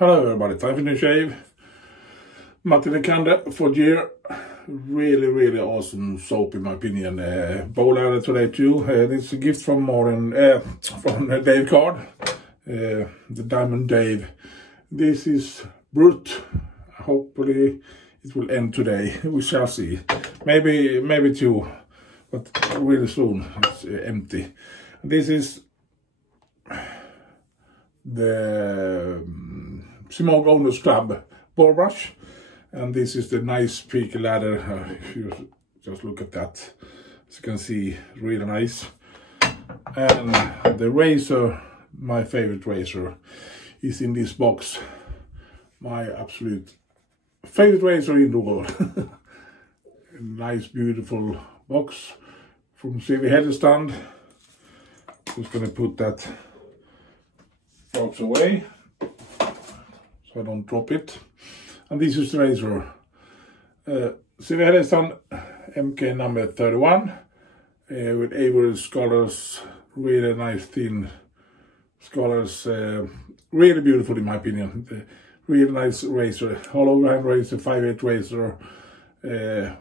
Hello everybody, time for a new shave. Martin and Candre, Fougère. Really awesome soap in my opinion. Boar today too. This is a gift from from Dave Card. The Diamond Dave. This is BRUT. Hopefully it will end today. We shall see. Maybe two, but really soon. It's empty. This is the Semogue Owner's Club boar brush, and this is the nice peak ladder. If you just look at that, as you can see, really nice. And the razor, my favorite razor, is in this box. My absolute favorite razor in the world. Nice beautiful box from Heljestrand. Just gonna put that box away so I don't drop it. And this is the razor. Heljestrand MK No31 with Avery scholars, really nice thin scholars, really beautiful in my opinion. Really nice razor, hollow grind razor, 5/8 razor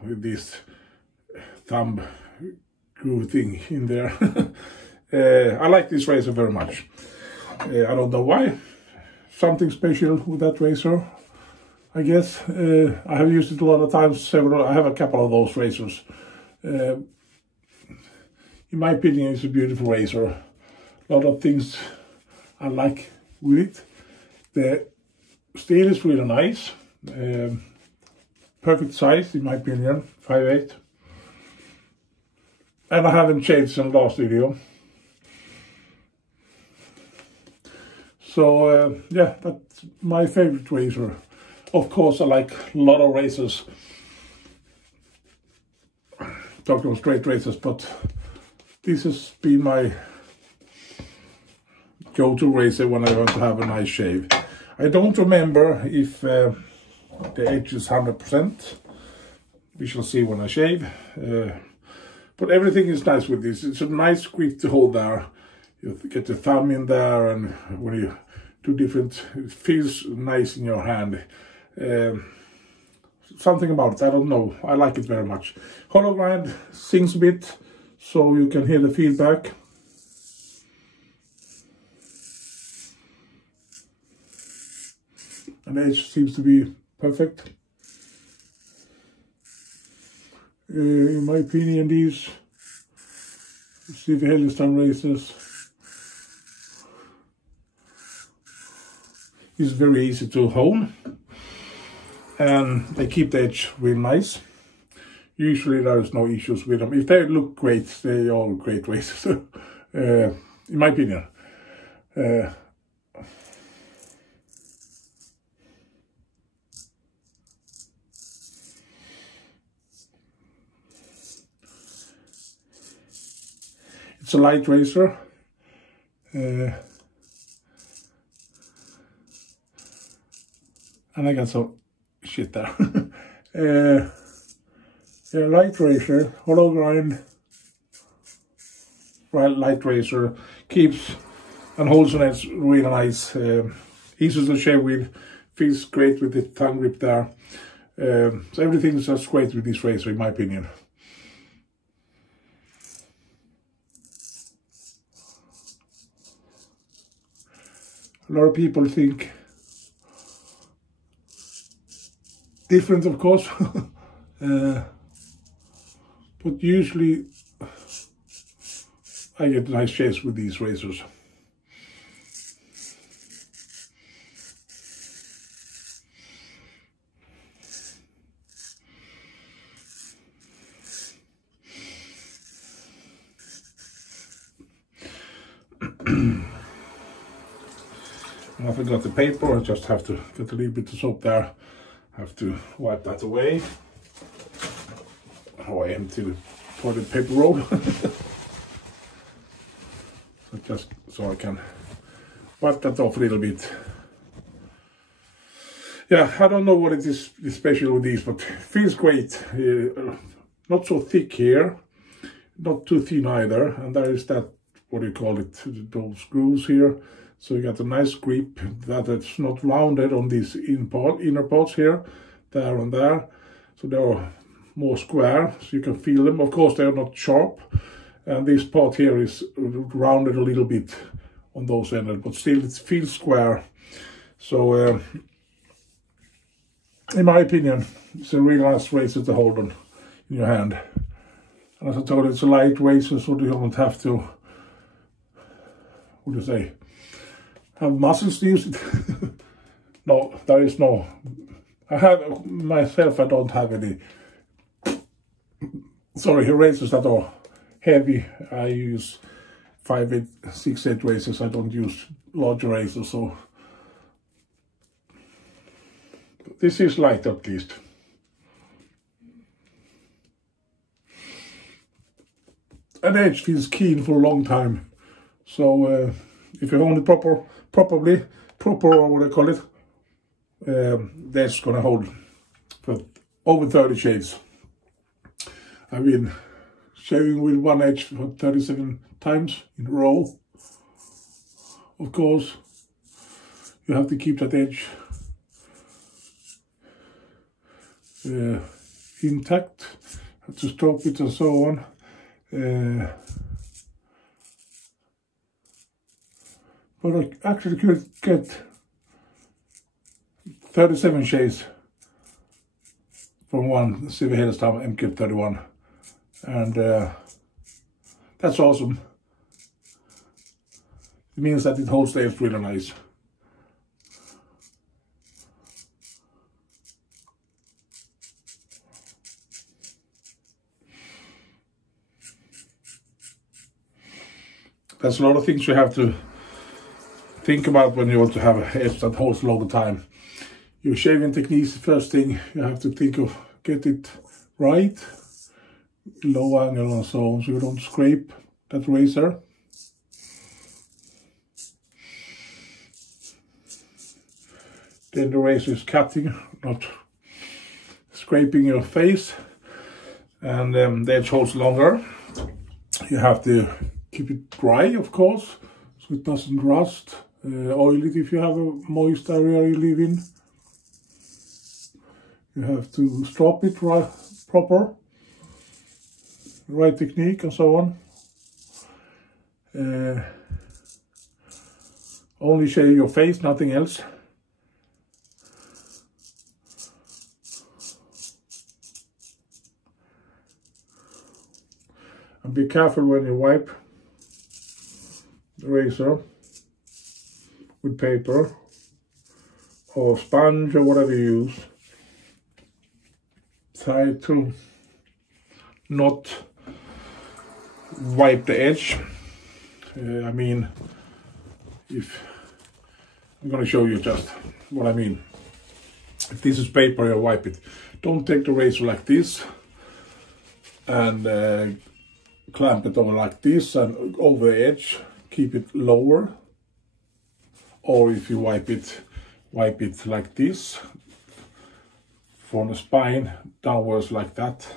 with this thumb groove thing in there. I like this razor very much. I don't know why. Something special with that razor, I guess. I have used it a lot of times. I have a couple of those razors. In my opinion, it's a beautiful razor. A lot of things I like with it. The steel is really nice. Perfect size, in my opinion, 5/8. And I haven't shaved since last video. So yeah, that's my favorite razor. Of course, I like a lot of razors. Talking about straight razors, but this has been my go-to razor when I want to have a nice shave. I don't remember if the edge is 100%. We shall see when I shave. But everything is nice with this. It's a nice grip to hold there. You get the thumb in there, and when you do different, it feels nice in your hand. Something about it, I don't know. I like it very much. Hollow grind sings a bit, so you can hear the feedback. And the edge seems to be perfect. In my opinion, these Heljestrand razors is very easy to hone, and they keep the edge real nice. Usually there is no issues with them. If they look great, they are all great razors, in my opinion. It's a light razor. And I got some shit there. Yeah, light razor, hollow grind, light razor, keeps and holds on edge really nice. Easy to shave with, feels great with the thumb grip there. So everything's just great with this razor, in my opinion. A lot of people think different, of course, but usually I get nice shaves with these razors. I forgot the paper. I just have to get a little bit of soap there. Have to wipe that away. How I empty the toilet paper roll. so I can wipe that off a little bit. Yeah, I don't know what it is special with these, but it feels great. Not so thick here, not too thin either. And there is that, what do you call it, those grooves here. So you got a nice grip that it's not rounded on these inner parts here, there and there. So they are more square, so you can feel them. Of course, they are not sharp. And this part here is rounded a little bit on those ends, but still it feels square. So in my opinion, it's a really nice razor to hold on in your hand. And as I told you, it's a light razor, so you don't have to, what do you say, have muscles to use it. No, there is no. I have myself, I don't have any, sorry, razors that are heavy. I use 5/8, 6/8 razors. I don't use larger razors, so this is light at least. And the edge feels keen for a long time. So if you hold it proper, or what I call it, the edge is gonna hold for over 30 shades. I've been shaving with one edge for 37 times in a row. Of course, you have to keep that edge intact, have to stop it and so on. But I actually could get 37 shades from one Heljestrand MK No31, and that's awesome. It means that it holds the edge really nice. There's a lot of things you have to think about when you want to have an edge that holds a long time. Your shaving techniques, the first thing you have to think of, get it right, low angle and so on, so you don't scrape that razor. Then the razor is cutting, not scraping your face, and the edge holds longer. You have to keep it dry, of course, so it doesn't rust. Oil it if you have a moist area you live in. You have to strop it right, proper, right technique and so on. Only shave your face, nothing else. And be careful when you wipe the razor with paper or sponge or whatever you use. Try to not wipe the edge. I mean, if I'm going to show you just what I mean. If this is paper, you wipe it. Don't take the razor like this and clamp it over like this and over the edge. Keep it lower. Or if you wipe it like this, from the spine downwards like that,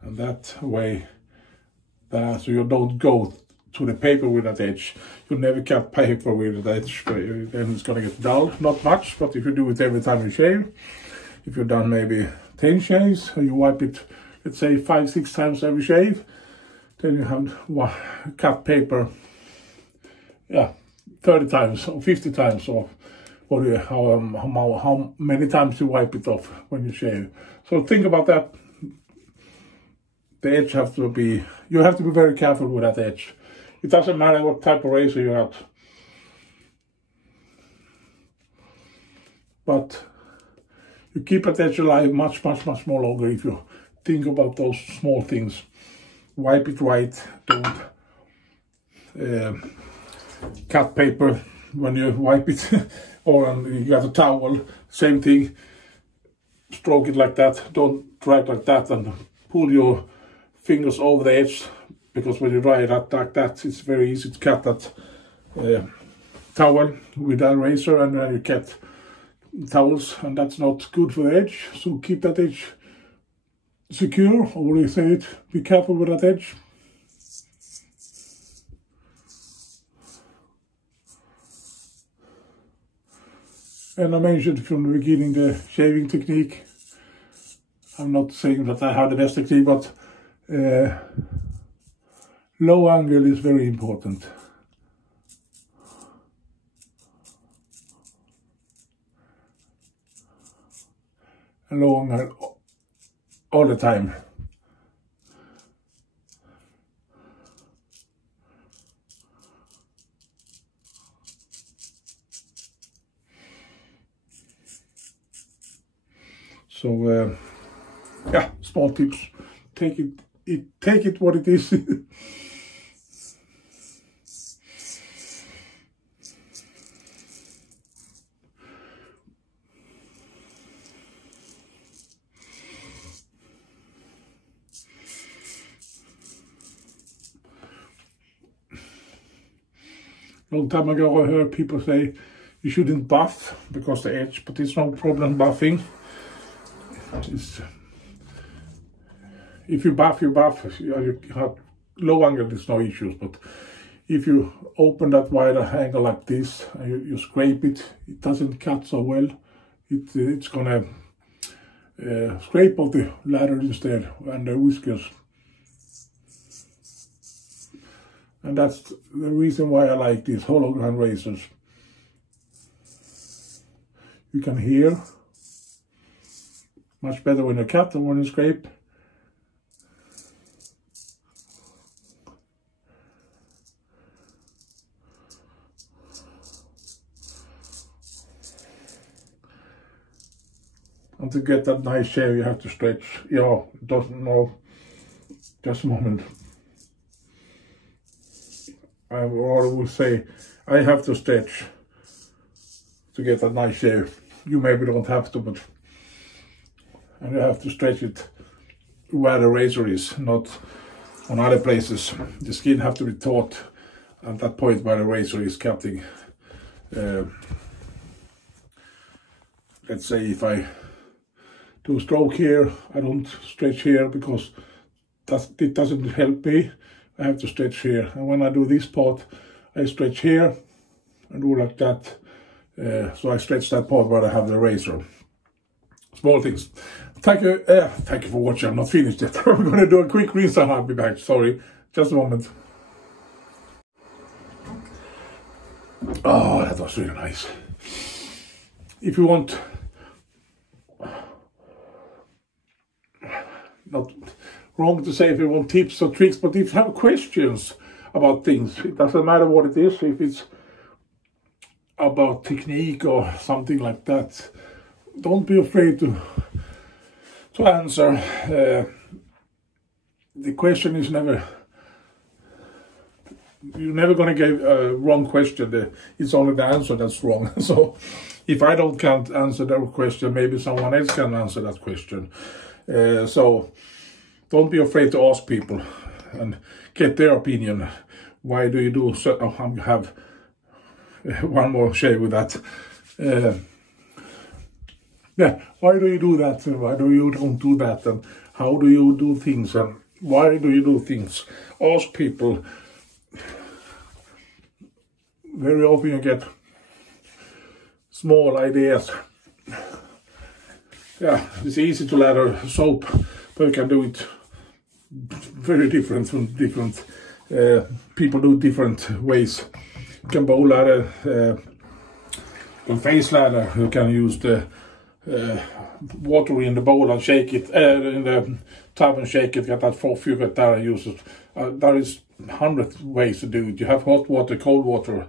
and that way, so you don't go to the paper with that edge. You never cut paper with that edge, then it's gonna get dull. Not much, but if you do it every time you shave, if you've done maybe 10 shaves, and you wipe it, let's say 5-6 times every shave, then you have cut paper, yeah, 30 times or 50 times, or how many times you wipe it off when you shave. So think about that. The edge has to be, you have to be very careful with that edge. It doesn't matter what type of razor you have, but you keep that edge alive much more longer if you think about those small things. Wipe it right, don't cut paper when you wipe it, or you got a towel, same thing, stroke it like that, don't drag like that and pull your fingers over the edge, because when you dry it like that, it's very easy to cut that towel with that razor, and then you cut towels, and that's not good for the edge. So keep that edge secure, or what do you say it, be careful with that edge. And I mentioned from the beginning the shaving technique. I'm not saying that I have the best technique, but low angle is very important. And low angle all the time. So yeah, small tips. Take it what it is. Long time ago I heard people say you shouldn't buff because the edge, but it's no problem buffing. If you buff, you have low angle, there's no issues, but if you open that wider angle like this and you scrape it, it doesn't cut so well. It's gonna scrape off the ladder instead and the whiskers. And that's the reason why I like these hologram razors. You can hear much better when you cut than when you scrape. And to get that nice shave, you have to stretch. Yeah, it doesn't know. Just a moment. I would say I have to stretch to get a nice shave. You maybe don't have to, but and you have to stretch it where the razor is, not on other places. The skin have to be taut at that point where the razor is cutting. Let's say if I do a stroke here, I don't stretch here because it doesn't help me. I have to stretch here, and when I do this part, I stretch here and do like that. So I stretch that part where I have the razor. Small things. Thank you for watching. I'm not finished yet. I'm going to do a quick rinse and I'll be back. Sorry, just a moment. Oh, that was really nice. If you want, not wrong to say if you want tips or tricks, but if you have questions about things, it doesn't matter what it is, if it's about technique or something like that, don't be afraid to answer. The question is never, you're never going to get a wrong question. It's only the answer that's wrong. So if I can't answer that question, maybe someone else can answer that question. So don't be afraid to ask people and get their opinion. Why do you do so? I have one more shave with that. Yeah, why do you do that? And why do you don't do that? And how do you do things? And why do you do things? Ask people. Very often you get small ideas. Yeah, it's easy to lather soap, but you can do it very different from different people do different ways. You can bowl lather, you can face lather, you can use the water in the bowl and shake it, in the tub and shake it, get that froth, you get there and use it. There is 100 ways to do it. You have hot water, cold water,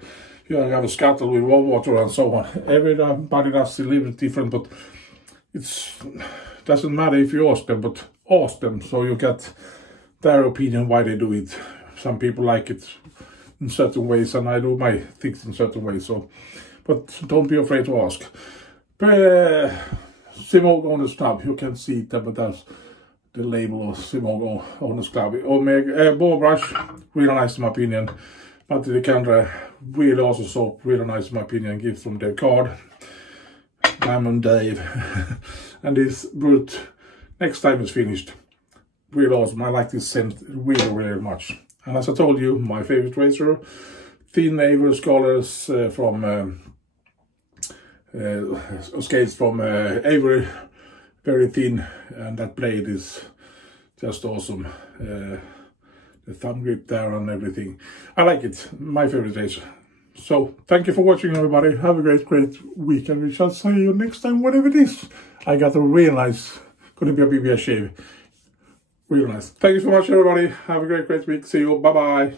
you have a scuttle with warm water and so on. Everybody does a little bit different, but it doesn't matter if you ask them, but ask them so you get their opinion why they do it. Some people like it in certain ways and I do my things in certain ways, so but don't be afraid to ask. Semogue on the stub, you can see it, but that's the label of Semogue on the stub. Omega boar brush, really nice in my opinion. But the Candre, really awesome soap, really nice in my opinion, gift from their card. Diamond Dave. And this BRUT, next time it's finished, really awesome. I like this scent really, really much. And as I told you, my favorite razor, thin Avery Scholars from scales from Avery, very thin, and that blade is just awesome. The thumb grip there and everything. I like it, my favorite razor. So thank you for watching, everybody. Have a great week, and we shall see you next time, whatever it is. I got a real nice, gonna be a BBS shave. Real nice. Thank you so much, everybody. Have a great week. See you. Bye bye.